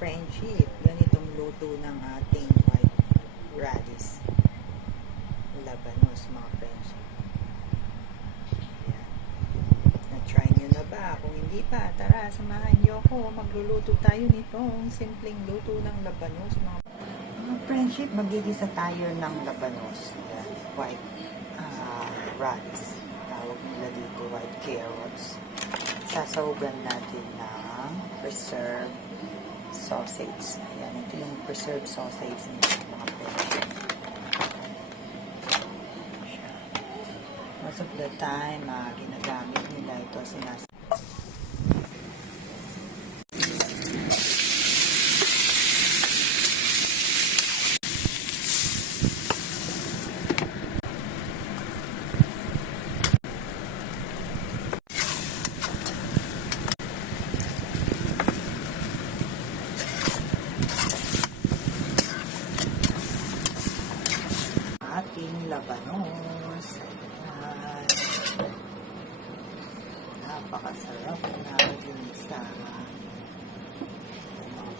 friendship, ganitong luto ng ating white radish labanos, mga friendship. Ayan. Na-try nyo na ba? Kung hindi pa, tara, samahan nyo ako. Magluluto tayo nitong simpleng luto ng labanos, mga friendship. Magigisa tayo ng labanos. Ayan. White radish. Tawag nila dito, white carrots. Sasawagan natin ng preserved sausage. Ayan, ito yung preserved sausage nito, mga friendship. Most of the time, ginagamit nila ito ating labanos. Ayan. Napakasarap na ginisa.